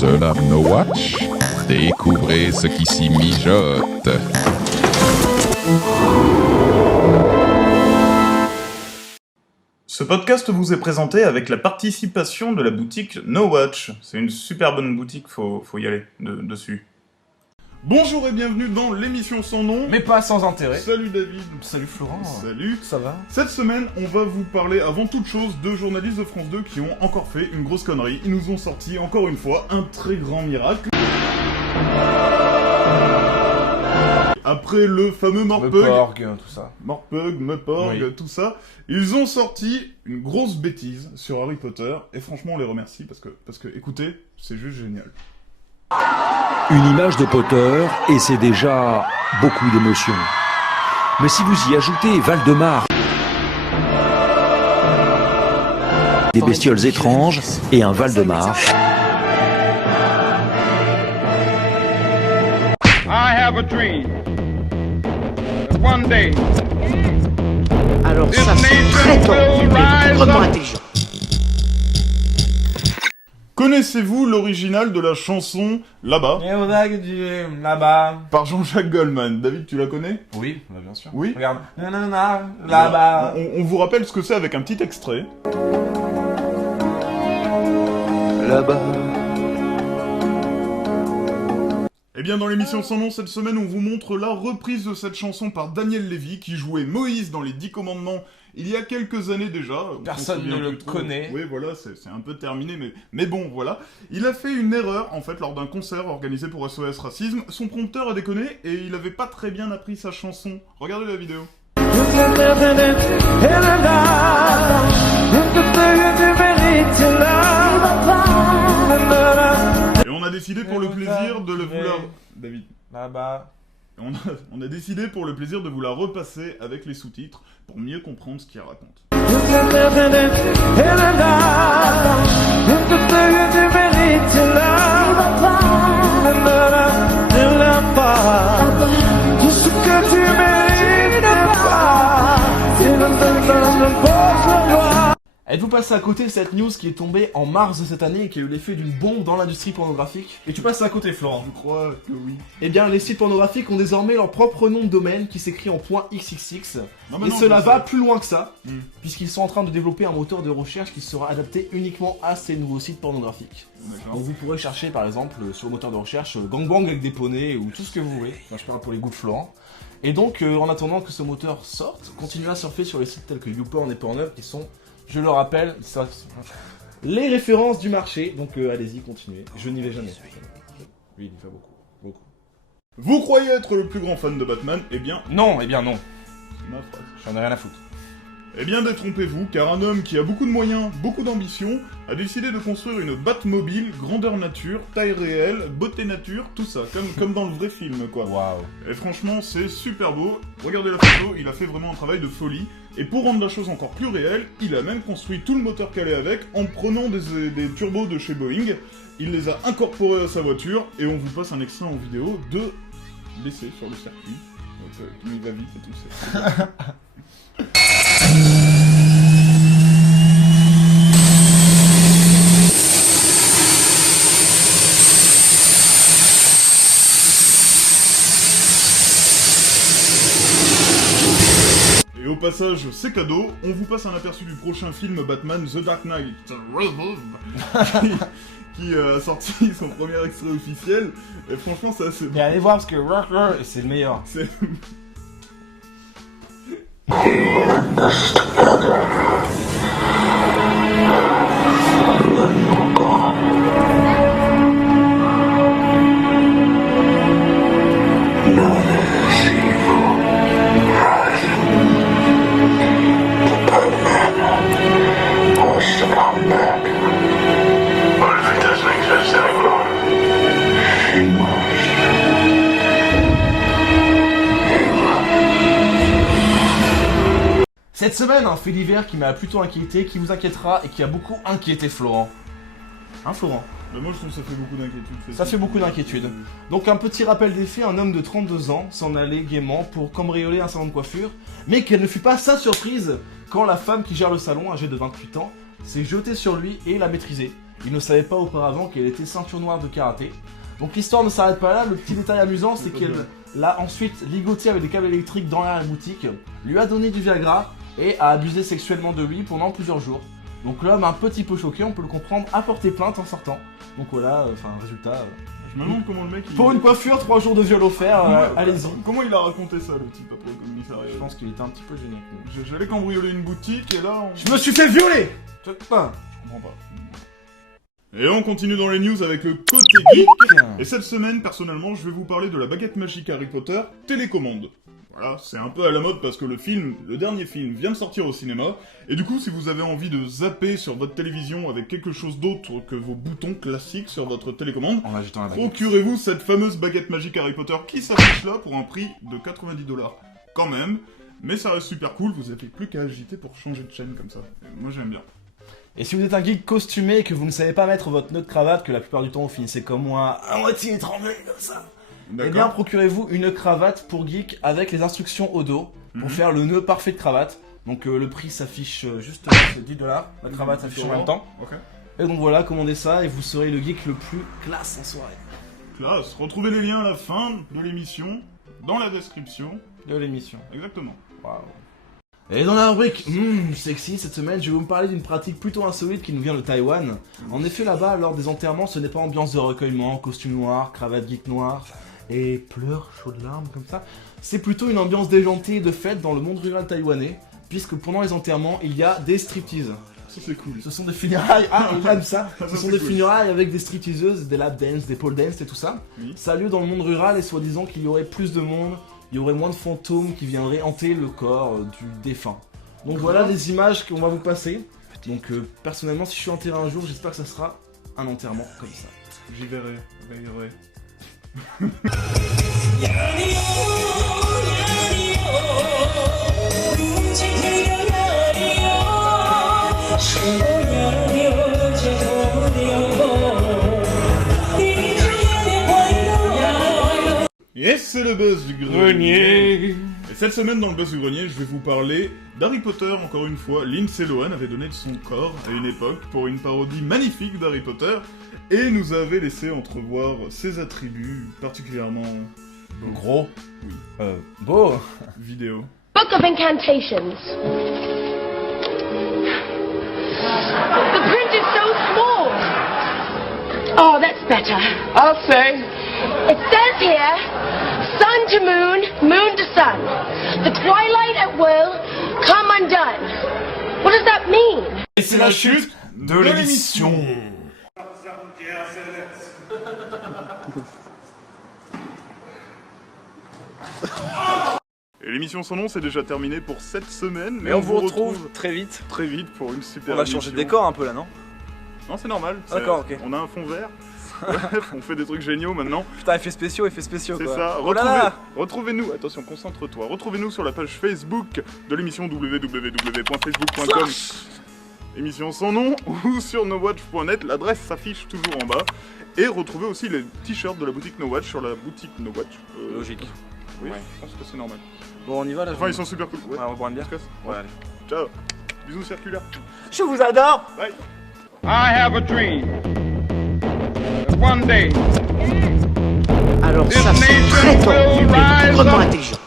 The Dark No Watch, découvrez ce qui s'y mijote. Ce podcast vous est présenté avec la participation de la boutique No Watch. C'est une super bonne boutique, faut y aller dessus. Bonjour et bienvenue dans l'émission sans nom. Mais pas sans intérêt. Salut David. Salut Florent. Salut. Ça va? Cette semaine, on va vous parler avant toute chose de journalistes de France 2 qui ont encore fait une grosse connerie. Ils nous ont sorti encore une fois un très grand miracle. Après le fameux Morpug, tout ça. Morpug, Meuporg, Oui. tout ça, ils ont sorti une grosse bêtise sur Harry Potter et franchement on les remercie parce que écoutez, c'est juste génial. Une image de Potter et c'est déjà beaucoup d'émotions. Mais si vous y ajoutez Valdemar, des bestioles étranges et un Valdemar, I have a dream that one day Alors this ça, c'est nation très tendu, will mais rise vraiment up. intelligent. Connaissez-vous l'original de la chanson Là-bas Là-bas. par Jean-Jacques Goldman? David, tu la connais? Oui, bah bien sûr. Oui. Regarde. Nanana, là-bas. On vous rappelle ce que c'est avec un petit extrait. là-bas. Eh bien, dans l'émission Sans Nom, cette semaine, on vous montre la reprise de cette chanson par Daniel Lévy, qui jouait Moïse dans Les 10 Commandements il y a quelques années déjà. Personne On se souvient ne le plus trop. connaît. Oui, voilà, c'est un peu terminé, mais bon, voilà. Il a fait une erreur, en fait, lors d'un concert organisé pour SOS Racisme. Son prompteur a déconné, et il avait pas très bien appris sa chanson. Regardez la vidéo. Et on a décidé pour le plaisir de vous la... David. Là-bas. On a décidé pour le plaisir de vous la repasser avec les sous-titres pour mieux comprendre ce qu'il raconte. Êtes-vous passé à côté de cette news qui est tombée en mars de cette année et qui a eu l'effet d'une bombe dans l'industrie pornographique? Et tu passes à côté, Florent. Je crois que oui. Eh bien, les sites pornographiques ont désormais leur propre nom de domaine qui s'écrit en .xxx. Non, mais Et non, cela je va sais. plus loin que ça, Mm. puisqu'ils sont en train de développer un moteur de recherche qui sera adapté uniquement à ces nouveaux sites pornographiques. D'accord. Donc vous pourrez chercher par exemple sur le moteur de recherche gangbang avec des poneys ou tout ce que vous voulez. Enfin, je parle pour les goûts de Florent. Et donc en attendant que ce moteur sorte, continuez à surfer sur les sites tels que YouPorn et Pornhub qui sont, je le rappelle, les références du marché. Donc allez-y, continuez. Je n'y vais jamais. Oui, il y va beaucoup. Vous croyez être le plus grand fan de Batman? Eh bien, Non, eh bien non. c'est ma phrase. J'en ai rien à foutre. Eh bien, détrompez-vous, car un homme qui a beaucoup de moyens, beaucoup d'ambition, a décidé de construire une Batmobile, grandeur nature, taille réelle, beauté nature, tout ça, comme dans le vrai film, quoi. Waouh. Et franchement, c'est super beau. Regardez la photo, il a fait vraiment un travail de folie. Et pour rendre la chose encore plus réelle, il a même construit tout le moteur qu'elle est avec en prenant des turbos de chez Boeing. Il les a incorporés à sa voiture et on vous passe un extrait en vidéo de l'essai sur le circuit. Donc, il va vite et tout ça. Et au passage, c'est cadeau, on vous passe un aperçu du prochain film Batman The Dark Knight qui a sorti son premier extrait officiel. Et franchement, c'est assez Et bon. allez voir parce que c'est le meilleur. C'est... Cette semaine, un fait divers qui m'a plutôt inquiété, qui vous inquiétera et qui a beaucoup inquiété Florent. Hein, Florent? Bah moi je trouve que ça fait beaucoup d'inquiétude. Ça fait beaucoup d'inquiétude. Donc un petit rappel des faits, un homme de 32 ans s'en allait gaiement pour cambrioler un salon de coiffure, mais quelle ne fut pas sa surprise quand la femme qui gère le salon, âgée de 28 ans, s'est jetée sur lui et l'a maîtrisé. il ne savait pas auparavant qu'elle était ceinture noire de karaté. Donc l'histoire ne s'arrête pas là, le petit détail amusant c'est qu'elle l'a ensuite ligoté avec des câbles électriques dans la boutique, lui a donné du Viagra et a abusé sexuellement de lui pendant plusieurs jours. Donc l'homme un petit peu choqué, on peut le comprendre, a porté plainte en sortant. Donc voilà, résultat... Je me demande comment le mec... Pour une coiffure, 3 jours de viol offert, allez-y. Comment il a raconté ça, le type, après le commissariat? Je pense qu'il était un petit peu gêné. J'allais cambrioler une boutique et là Je me suis fait violer. Je comprends pas. Et on continue dans les news avec le côté geek. Et cette semaine, personnellement, je vais vous parler de la baguette magique Harry Potter télécommande. Voilà, c'est un peu à la mode parce que le dernier film vient de sortir au cinéma. Et du coup, si vous avez envie de zapper sur votre télévision avec quelque chose d'autre que vos boutons classiques sur votre télécommande, procurez-vous cette fameuse baguette magique Harry Potter qui s'affiche là pour un prix de 90$ quand même. Mais ça reste super cool, vous n'avez plus qu'à agiter pour changer de chaîne comme ça. Et moi j'aime bien. Et si vous êtes un geek costumé et que vous ne savez pas mettre votre nœud de cravate, que la plupart du temps vous finissez comme moi, à moitié étranglé comme ça, eh bien procurez-vous une cravate pour geek avec les instructions au dos pour faire le nœud parfait de cravate. Donc le prix s'affiche juste c'est 10$, la cravate s'affiche en même temps. Et donc voilà, commandez ça et vous serez le geek le plus classe en soirée. Classe, retrouvez les liens à la fin de l'émission, dans la description de l'émission. Exactement. Waouh. Et dans la rubrique sexy, cette semaine, je vais vous parler d'une pratique plutôt insolite qui nous vient de Taïwan. En effet, là-bas, lors des enterrements, ce n'est pas ambiance de recueillement, costume noir, cravate geek noire et pleurs chaudes larmes comme ça. C'est plutôt une ambiance déjantée et de fête dans le monde rural taïwanais, puisque pendant les enterrements, il y a des striptease. Ça c'est cool. Ce sont des funérailles, j'aime ça. Ce sont des funérailles avec des stripteaseuses, des lap dance, des pole dance et tout ça. Oui. Ça a lieu dans le monde rural et soi-disant qu'il y aurait plus de monde. Il y aurait moins de fantômes qui viendraient hanter le corps du défunt. Donc voilà des images qu'on va vous passer. Donc personnellement, si je suis enterré un jour, j'espère que ça sera un enterrement comme ça. J'y verrai, veillerai. Yes, c'est le buzz du grenier. Et cette semaine dans le buzz du grenier, je vais vous parler d'Harry Potter encore une fois. Lindsay Lohan avait donné de son corps à une époque pour une parodie magnifique d'Harry Potter et nous avait laissé entrevoir ses attributs particulièrement Gros. Oui. Beau. Vidéo. Book of Incantations. The print is so small. Oh, that's better. I'll say. It says here, sun to moon, moon to sun. The twilight at will come undone. What does that mean? Et c'est la chute de l'émission. Et l'émission Son Nom, c'est déjà terminé pour cette semaine. Mais on vous retrouve très vite. Très vite pour une super On va changer de décor un peu là, non? Non, c'est normal. D'accord, ok. On a un fond vert. Bref, on fait des trucs géniaux maintenant. Putain, effets spéciaux quoi. C'est ça. Oh là là. Retrouvez-nous, attention, concentre-toi. Retrouvez-nous sur la page Facebook de l'émission www.facebook.com. Émission Son Nom ou sur nowatch.net. L'adresse s'affiche toujours en bas. Et retrouvez aussi les t-shirts de la boutique No Watch sur la boutique No Watch. Logique. Oui, Ouais. je pense que c'est normal. Bon, on y va là. Enfin, ils sont super cool. Ouais, on va boire une bière. On se casse. Ouais, allez. Ciao. Bisous circulaires. Je vous adore. Bye. I have a dream. That one day, Alors this ça, c'est nation très fort, will rise vraiment up intelligent.